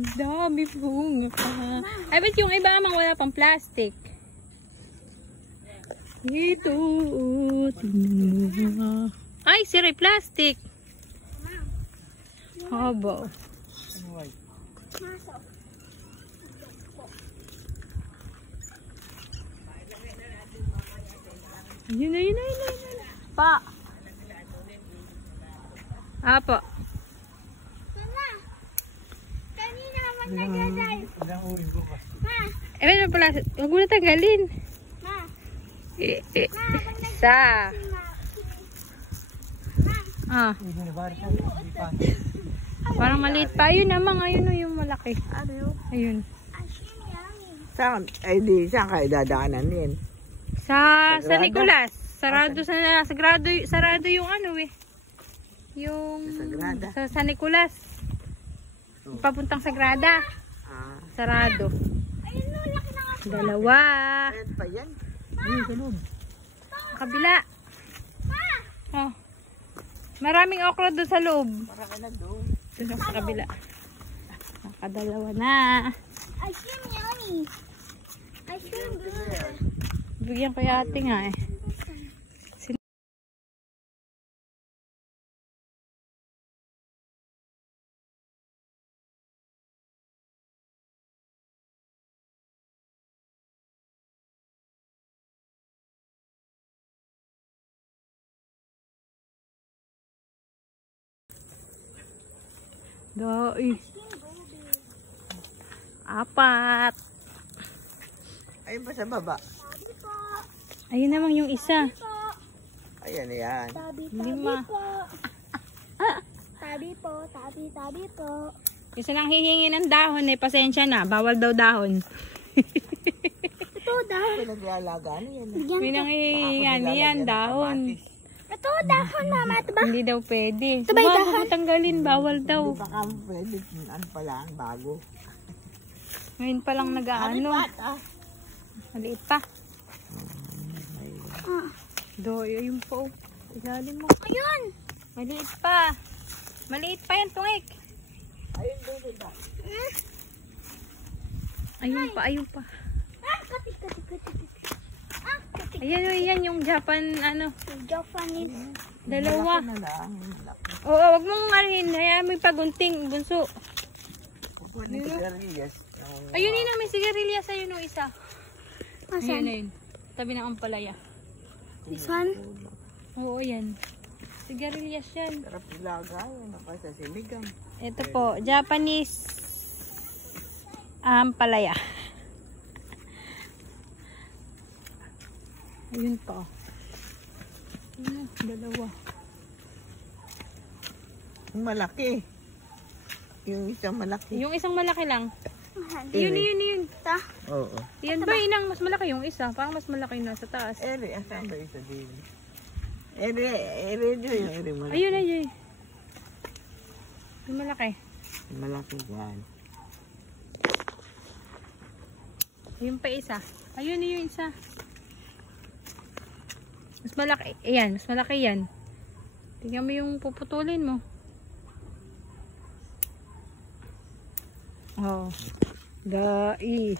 Ang dami bunga pa. Ay, ba't yung iba amang wala pang plastic? Ito, tinunga. Ay, siri plastic. Haba. Ayun na. Pa. Apo. Kanina ako nag-drive. Eh, may pala. Huwag mo na tanggalin. Ma. Isa. Ah. Parang maliit pa. Ayun naman. Ayun o yung malaki. Ayun. Saan? Ay di, saan kayo dadaanan din? Sa Nicolas. Sarado yung ano eh. Yung sa San Nicolas. Papuntang Sagrada. Sarado. Ayun no, laki na nga. Dalawa. Ayan pa yan. Ayun, sa loob. Kabila. Oh. Maraming okra doon sa loob. Marami na doon. Doon sa kabila. Nakadalawa na. Ice cream yummy. Ice cream good. Bigyan ko yung ate nga eh. Doi. Apat. Ayun pa sa baba. Tabi po. Ayun naman yung isa. Ayan yan. Tabi Lima. po. Tabi po. Tabi po. Isa lang hihingi ng dahon eh. Pasensya na. Bawal daw dahon. Ito dahon. Pinaglalaga na yan. May nang hihingi yan dahon. Ito dahon mama. Ito ba? Hindi daw pwede. Ito ba yung Huwag mo tanggalin. Bawal daw. Baka pwede, ano pala ang bago. Ngayon pa lang nag-ano. Maliit pa. Doy, ayun po. Ilalim mo. Ayun. Maliit pa. Maliit pa yan, tungik. Ayun doon ba? Ayun pa. Katik. Katik. Ayan o, yan yung Japan, ano. Japanese. Dalawa. Malaki na lang. Oo, wag mong alhin. Hayaan mo yung pagunting, bunso. Pwede ko sigarilyas. Ayun yun, may sigarilyas sa'yo nung isa. Asan? Ayun. Tabi ng ampalaya. This one? Oo, yan. Sigarilyas yan. Sarap ilaga. Yan pa sa sinigang. Ito po, Japanese ampalaya. Ayun pa. Ayun, dalawa. Yung malaki. Yung isang malaki. Yung isang malaki lang. Ere. Yun. Ito. Oo. Yan ba, inang mas malaki yung isa? Parang mas malaki na sa taas. Ere, asan ba isa din? Ere doon yung ere malaki. Ayun. Yung malaki. Yung malaki yan. Ayun pa isa. Ayun yung isa. Mas malaki. Ayan, mas malaki yan. Tingnan mo yung puputulin mo. Oh. Dai.